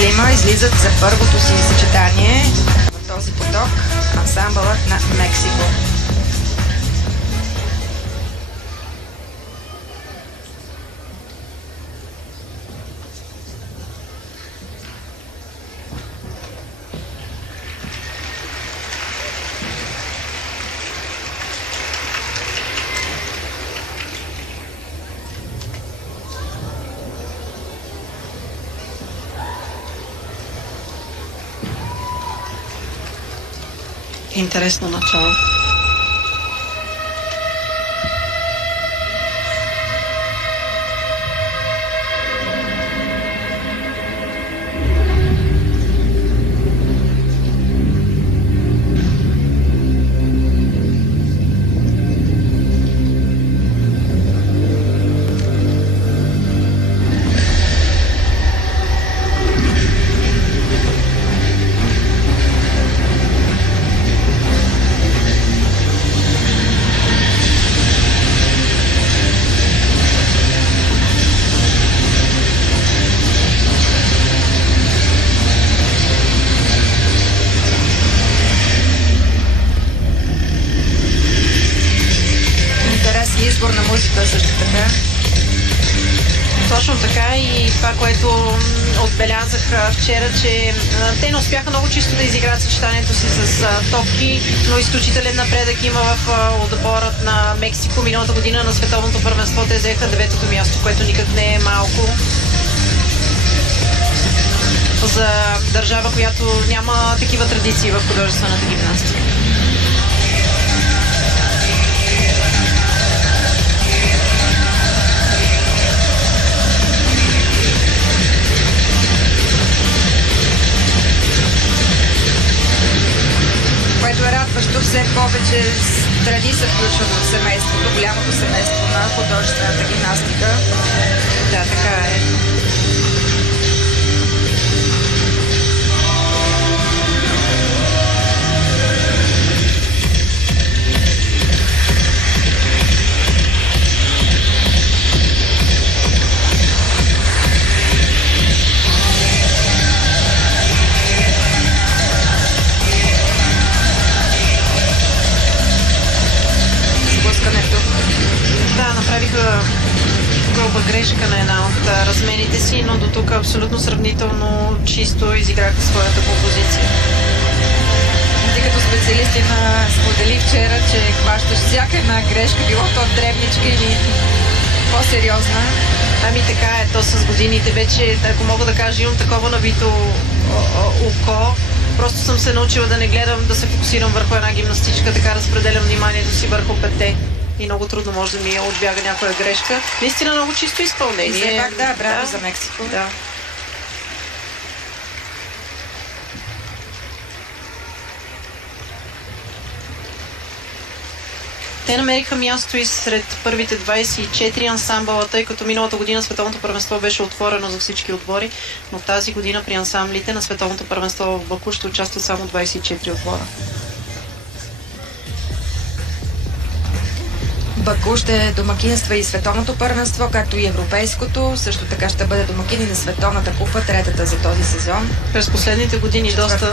Лима излизат за първото си съчетание в този поток ансамбълът на Мексико. Интересно начало. Избор на музика също така. Точно така и това, което отбелязах вчера, че те не успяха много чисто да изиграят съчетанието си с топки, но изключителен напредък има в отборът на Мексико. Миналата година на световното първенство те взеха 9-то място, което никак не е малко за държава, която няма такива традиции в художествената гимнастика. Което е радващо, все повече страни се включват в семейството, голямото семейство на художествената гимнастика. Да, така е. Да, направиха груба грешка на една от размените си, но до тук абсолютно сравнително чисто изиграха своята композиция. Ти като специалисти сподели вчера, че хващаш всяка една грешка, било то дребничка или по-сериозна. Ами така е, то с годините вече, ако мога да кажа, имам такова набито око. Просто съм се научила да не гледам, да се фокусирам върху една гимнастичка, така разпределям вниманието си върху петте. И много трудно може да ми отбяга някоя грешка. Наистина много чисто изпълнение. И все пак да, браво за Мексико. Да. Те намериха място и сред първите 24 ансамбъла, тъй като миналата година световното първенство беше отворено за всички отбори, но тази година при ансамблите на световното първенство в Баку ще участват само 24 отбора. Баку ще домакинства и световното първенство, както и европейското. Също така ще бъде домакин и на световната купа, третата за този сезон. През последните години доста